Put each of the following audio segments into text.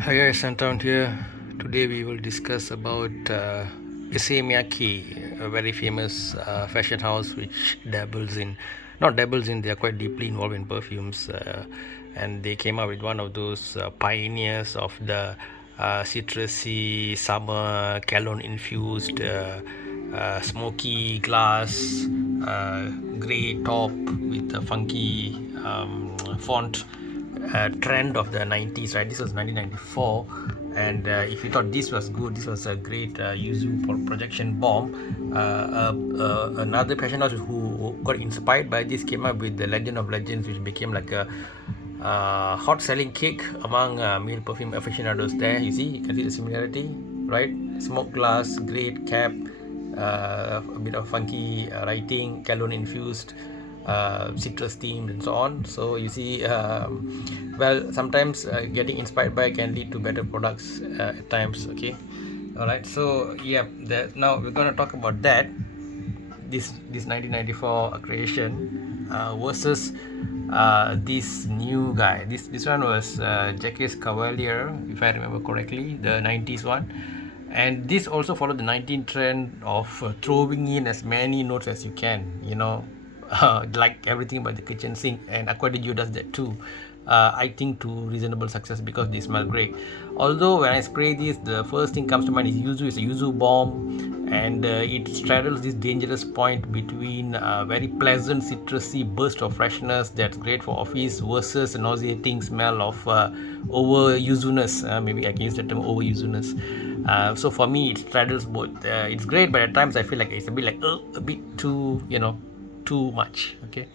Hi guys, Santown here. Today we will discuss about Issey Miyake, a very famous fashion house which not dabbles in, they are quite deeply involved in perfumes, and they came up with one of those pioneers of the citrusy summer cologne infused smoky glass grey top with a funky font trend of the 90s, right? This was 1994, and if you thought this was good, this was a great yuzu projection bomb. Another fashion house who got inspired by this came up with the Legend of Legends, which became like a hot selling cake among male perfume aficionados. There you see, you can see the similarity, right? Smoke glass, great cap, a bit of funky writing, cologne infused, citrus themed, and so on. So you see, well, sometimes getting inspired by can lead to better products at times. Okay, all right. So yeah, now we're gonna talk about that. This 1994 creation versus this new guy. This one was Jacques Cavalier, if I remember correctly, the 90s one. And this also followed the 19 trend of throwing in as many notes as you can, like everything but the kitchen sink, and Aqua di Gio does that too. I think to reasonable success because they smell great. Although when I spray this, the first thing comes to mind is yuzu. It's a yuzu bomb, and it straddles this dangerous point between a very pleasant citrusy burst of freshness that's great for office versus a nauseating smell of over yuzu-ness. Maybe I can use the term over yuzu-ness. So for me, it straddles both. It's great, but at times I feel like it's a bit like a bit too, too much. Okay.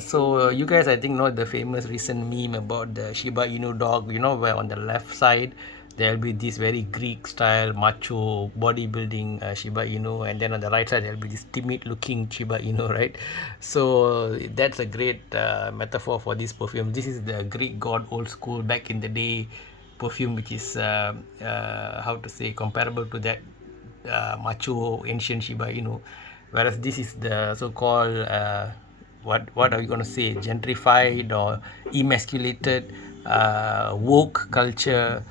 So you guys, I think, know the famous recent meme about the Shiba Inu dog. Where on the left side there'll be this very Greek style macho bodybuilding Shiba Inu, and then on the right side there'll be this timid looking Shiba Inu, right? So that's a great metaphor for this perfume. This is the Greek god old school back in the day perfume, which is how to say, comparable to that macho ancient Shiba Inu, whereas this is the so-called what are we going to say, gentrified or emasculated woke culture,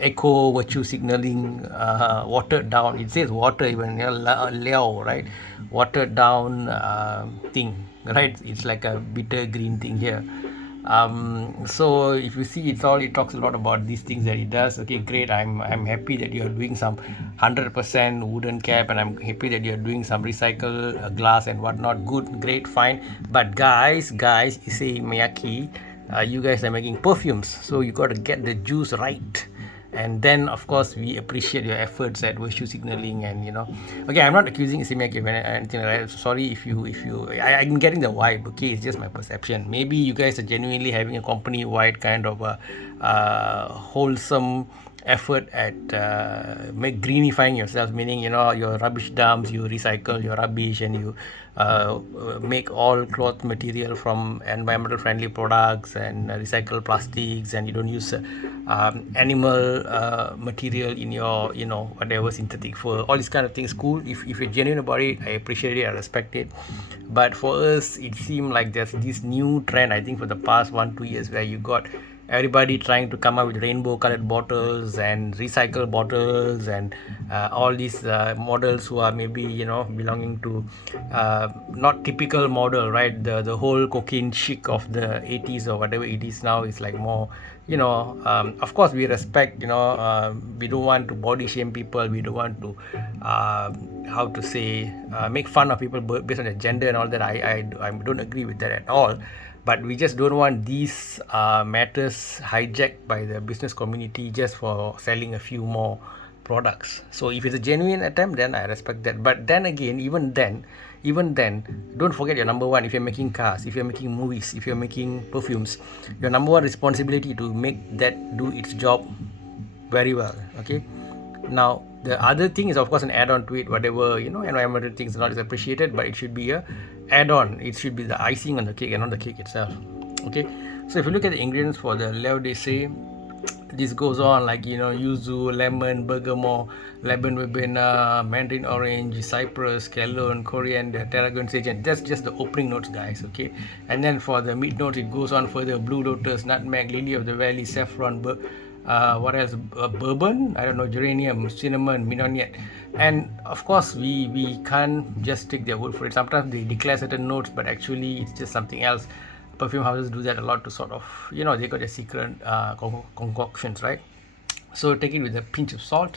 echo virtue signaling, watered down. It says water even, liao, right? Watered down thing, right? It's like a bitter green thing here. So if you see, it talks a lot about these things that it does. Okay, great. I'm happy that you're doing some 100% wooden cap, and I'm happy that you're doing some recycle glass and whatnot. Good, great, fine. But guys, Issey Miyake, you guys are making perfumes, so you got to get the juice right. And then of course we appreciate your efforts at virtue signaling, and okay, I'm not accusing Issey Miyake of anything like that. Sorry if I'm getting the vibe. Okay, it's just my perception. Maybe you guys are genuinely having a company wide kind of a wholesome effort at make greenifying yourself, meaning your rubbish dumps, you recycle your rubbish, and you make all cloth material from environmental friendly products and recycle plastics, and you don't use animal material in your whatever synthetic fur, all these kind of things. Cool, if you're genuine about it, I appreciate it, I respect it. But for us, it seemed like there's this new trend, I think, for the past 1-2 years, where you got everybody trying to come up with rainbow colored bottles and recycle bottles, and all these models who are maybe belonging to not typical model, right? The whole cocaine chic of the 80s or whatever it is now is like more, of course we respect, we don't want to body shame people, we don't want to how to say, make fun of people based on their gender and all that. I don't agree with that at all. But we just don't want these matters hijacked by the business community just for selling a few more products. So if it's a genuine attempt, then I respect that. But then again, even then, don't forget your number one. If you're making cars, if you're making movies, if you're making perfumes, your number one responsibility to make that do its job very well. Okay. Now the other thing is of course an add-on to it, whatever environmental things are not as appreciated, but it should be a add-on. It should be the icing on the cake and not the cake itself. Okay, so if you look at the ingredients for the Lèvres d'Issey, this goes on, like, you know, yuzu, lemon, bergamot, Lebanon verbena, mandarin orange, cypress, cologne, coriander, tarragon, sage. And that's just the opening notes, guys. Okay, and then for the mid notes, it goes on further: blue lotus, nutmeg, lily of the valley, saffron, what else? Bourbon, I don't know, geranium, cinnamon, mignonette. And of course, we can't just take their word for it. Sometimes they declare certain notes, but actually it's just something else. Perfume houses do that a lot to sort of, you know, they got their secret concoctions, right? So take it with a pinch of salt.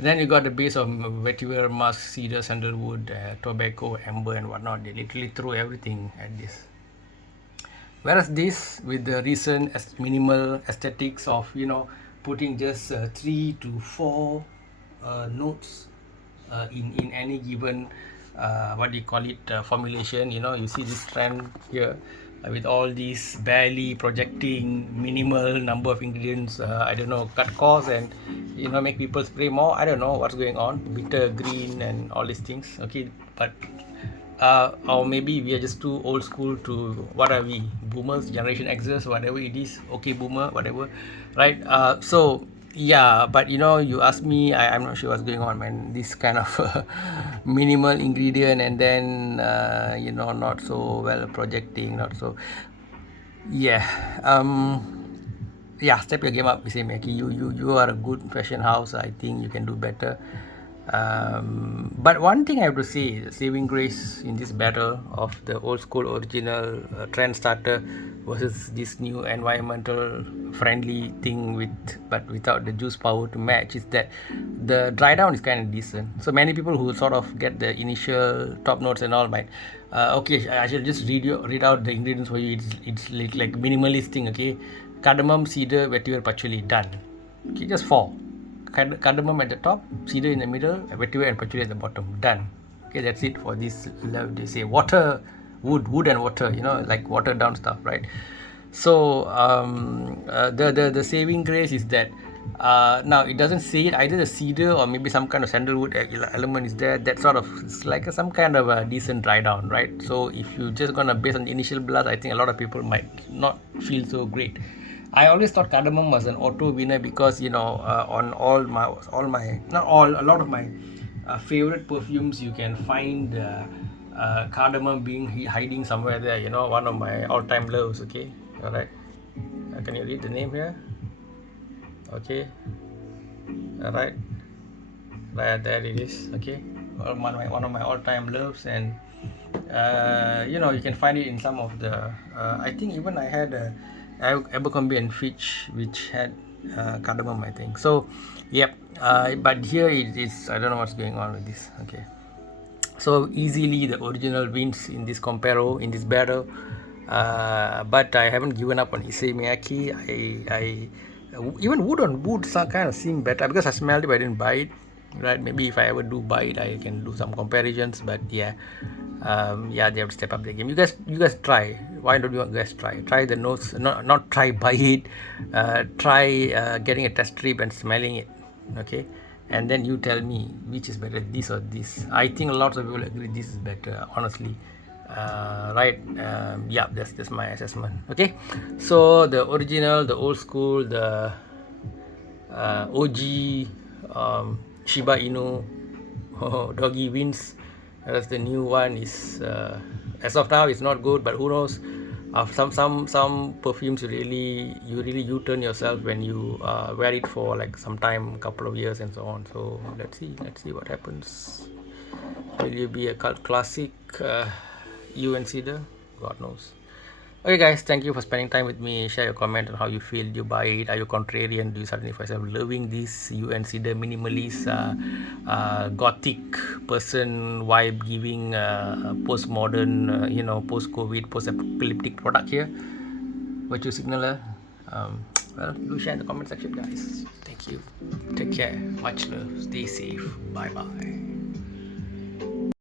Then you got the base of vetiver, musk, cedar, sandalwood, tobacco, amber, and whatnot. They literally throw everything at this. Whereas this, with the recent minimal aesthetics of, you know, putting just 3 to 4 notes in any given what do you call it, formulation. You know, you see this trend here with all these barely projecting minimal number of ingredients. I don't know, cut costs and, you know, make people spray more. I don't know what's going on, bitter green and all these things. Okay, but or maybe we are just too old school to, what are we, boomers, generation Xers, whatever it is, okay, boomer, whatever, right? So yeah, but you know, you ask me, I'm not sure what's going on, man. This kind of minimal ingredient, and then you know, not so well projecting, not so, yeah. Yeah, step your game up, Issey Miyake. You are a good fashion house. I think you can do better. But one thing I have to say, saving grace in this battle of the old school original trend starter versus this new environmental friendly thing but without the juice power to match, is that the dry down is kind of decent. So many people who sort of get the initial top notes and all might, okay, I shall just read out the ingredients for you. It's like minimalist thing. Okay, cardamom, cedar, vetiver, patchouli, done. Okay, just 4. Cardamom at the top, cedar in the middle, vetiver and patchouli at the bottom, done. Okay, that's it for this. They say water, wood and water, you know, like watered down stuff, right? So the saving grace is that now it doesn't say it, either the cedar or maybe some kind of sandalwood element is there. That sort of, it's like some kind of a decent dry down, right? So if you just gonna base on the initial blast, I think a lot of people might not feel so great. I always thought cardamom was an auto winner because, you know, on all my not all, a lot of my favorite perfumes, you can find cardamom being hiding somewhere there. You know, one of my all-time loves. Okay, all right. Can you read the name here? Okay, all right, there it is. Okay, one of my all-time loves, and you know, you can find it in some of the. I think even I had a Abercrombie and Fitch which had cardamom, I think. So yep, but here it is, I don't know what's going on with this. Okay, so easily the original wins in this comparo, in this battle. But I haven't given up on Issey Miyake. I even wood on wood kind of seem better because I smelled it but I didn't buy it, right? Maybe if I ever do buy it, I can do some comparisons. But yeah, yeah, they have to step up the game. You guys try. Why don't you guys try the notes, not try buy it, try getting a test strip and smelling it. Okay, and then you tell me which is better, this or this. I think lots of people agree this is better, honestly. Right, yeah, that's my assessment. Okay, so the original, the old school, the OG Shiba Inu doggy wins. Whereas the new one is, as of now, it's not good, but who knows? Some perfumes you really U-turn yourself when you wear it for like some time, couple of years and so on. So let's see what happens. Will you be a cult classic, you and cedar? God knows. Okay guys, thank you for spending time with me. Share your comment on how you feel. Do you buy it? Are you contrarian? Do you suddenly find yourself loving this UNC the minimalist gothic person vibe giving postmodern, you know, post-COVID, post-apocalyptic product here? Virtue signaler. Well, do share in the comment section, guys. Thank you. Take care. Much love. Stay safe. Bye bye.